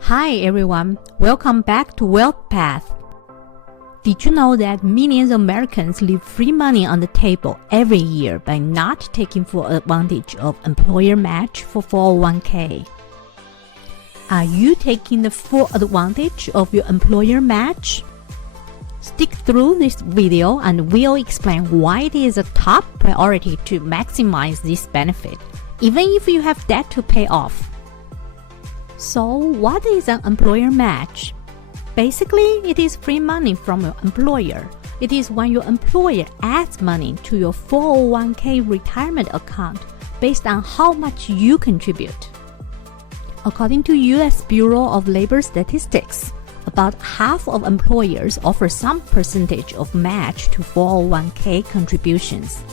Hi everyone, welcome back to Wealth Path. Did you know that millions of Americans leave free money on the table every year by not taking full advantage of employer match for 401k? Are you taking the full advantage of your employer match? Stick through this video and we'll explain why it is a top priority to maximize this benefit, even if you have debt to pay off. So, what is an employer match? Basically, it is free money from your employer. It is when your employer adds money to your 401k retirement account based on how much you contribute. According to U.S. Bureau of Labor Statistics, about half of employers offer some percentage of match to 401k contributions.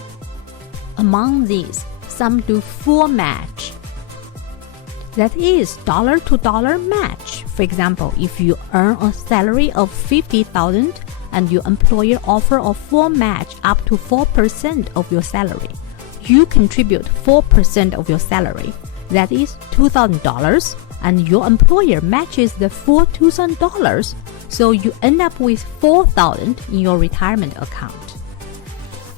Among these, some do full match. That is dollar-to-dollar match. For example, if you earn a salary of $50,000 and your employer offers a full match up to 4% of your salary, you contribute 4% of your salary. That is $2,000, and your employer matches the full $2,000, so you end up with $4,000 in your retirement account.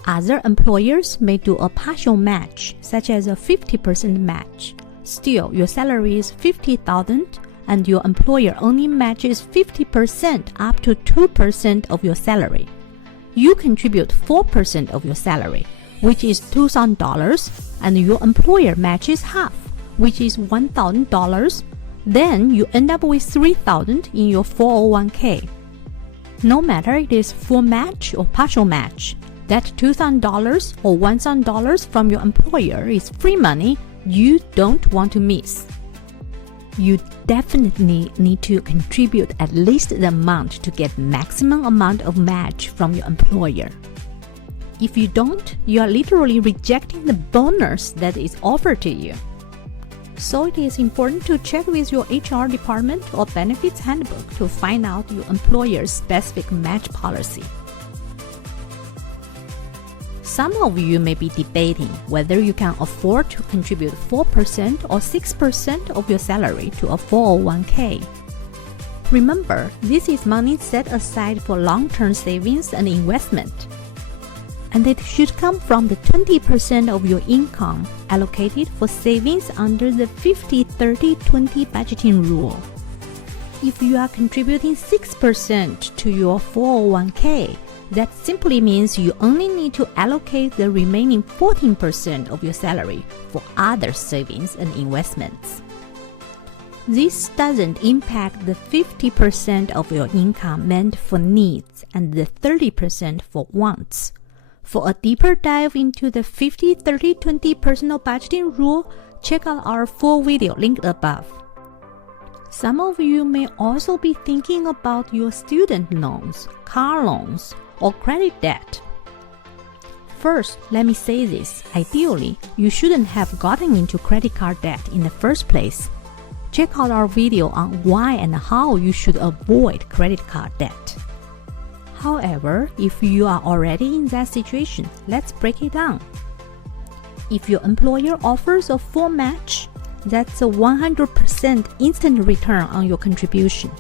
Other employers may do a partial match, such as a 50% match. Still, your salary is $50,000 and your employer only matches 50% up to 2% of your salary. You contribute 4% of your salary, which is $2,000, and your employer matches half, which is $1,000. Then you end up with $3,000 in your 401k. No matter it is full match or partial match, that $2,000 or $1,000 from your employer is free money you don't want to miss. You definitely need to contribute at least the amount to get maximum amount of match from your employer. If you don't, you are literally rejecting the bonus that is offered to you. So it is important to check with your HR department or benefits handbook to find out your employer's specific match policy. Some of you may be debating whether you can afford to contribute 4% or 6% of your salary to a 401k. Remember, this is money set aside for long-term savings and investment. And it should come from the 20% of your income allocated for savings under the 50-30-20 budgeting rule. If you are contributing 6% to your 401k, that simply means you only need to allocate the remaining 14% of your salary for other savings and investments. This doesn't impact the 50% of your income meant for needs and the 30% for wants. For a deeper dive into the 50-30-20 personal budgeting rule, check out our full video linked above. Some of you may also be thinking about your student loans, car loans, or credit debt. First, let me say this. Ideally, you shouldn't have gotten into credit card debt in the first place. Check out our video on why and how you should avoid credit card debt. However, if you are already in that situation, let's break it down. If your employer offers a full match, that's a 100% instant return on your contribution.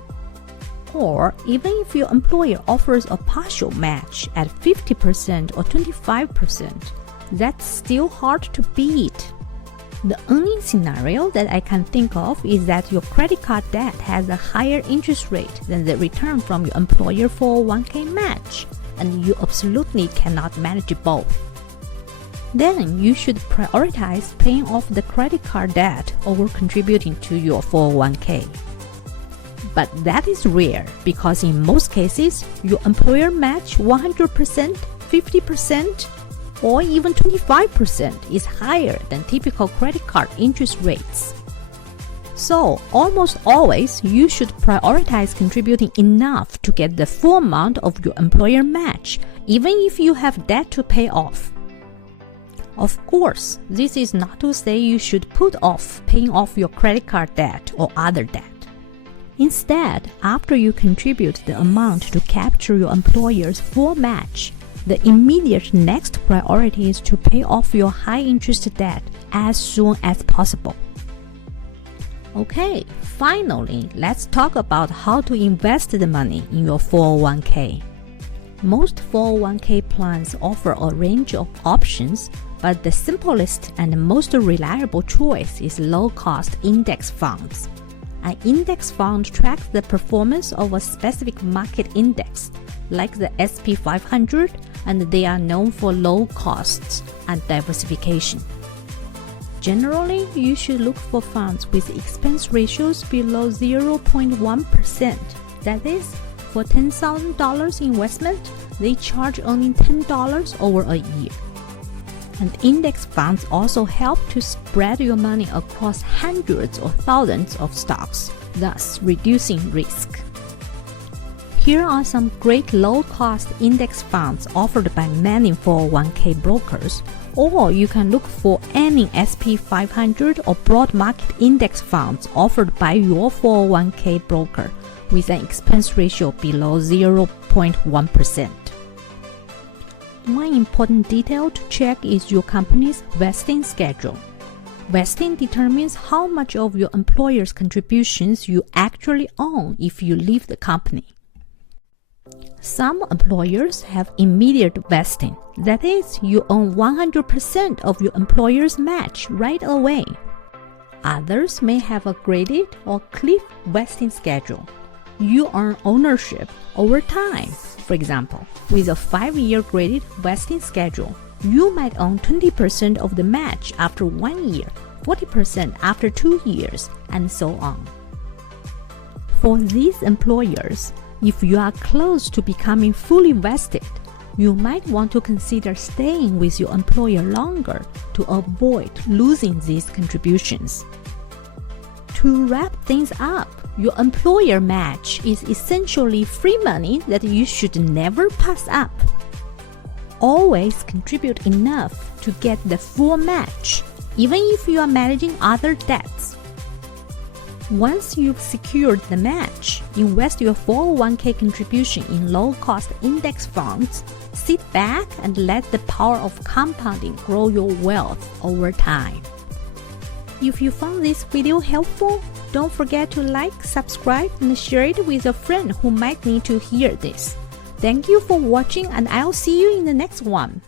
Or even if your employer offers a partial match at 50% or 25%, that's still hard to beat. The only scenario that I can think of is that your credit card debt has a higher interest rate than the return from your employer 401k match, and you absolutely cannot manage both. Then you should prioritize paying off the credit card debt over contributing to your 401k. But that is rare because in most cases, your employer match 100%, 50%, or even 25% is higher than typical credit card interest rates. So, almost always, you should prioritize contributing enough to get the full amount of your employer match, even if you have debt to pay off. Of course, this is not to say you should put off paying off your credit card debt or other debt. Instead, after you contribute the amount to capture your employer's full match, the immediate next priority is to pay off your high-interest debt as soon as possible. Okay, finally, let's talk about how to invest the money in your 401k. Most 401k plans offer a range of options, but the simplest and most reliable choice is low-cost index funds. An index fund tracks the performance of a specific market index, like the S&P 500, and they are known for low costs and diversification. Generally, you should look for funds with expense ratios below 0.1%. That is, for $10,000 investment, they charge only $10 over a year. And index funds also help to spread your money across hundreds or thousands of stocks, thus reducing risk. Here are some great low-cost index funds offered by many 401k brokers, or you can look for any S&P 500 or broad market index funds offered by your 401k broker with an expense ratio below 0.1%. One important detail to check is your company's vesting schedule. Vesting determines how much of your employer's contributions you actually own if you leave the company. Some employers have immediate vesting. That is, you own 100% of your employer's match right away. Others may have a graded or cliff vesting schedule. You earn ownership over time. For example, with a 5-year graded vesting schedule, you might own 20% of the match after 1 year, 40% after 2 years, and so on. For these employers, if you are close to becoming fully vested, you might want to consider staying with your employer longer to avoid losing these contributions. To wrap things up, your employer match is essentially free money that you should never pass up. Always contribute enough to get the full match, even if you are managing other debts. Once you've secured the match, invest your 401k contribution in low-cost index funds, sit back and let the power of compounding grow your wealth over time. If you found this video helpful, don't forget to like, subscribe, and share it with a friend who might need to hear this. Thank you for watching, and I'll see you in the next one.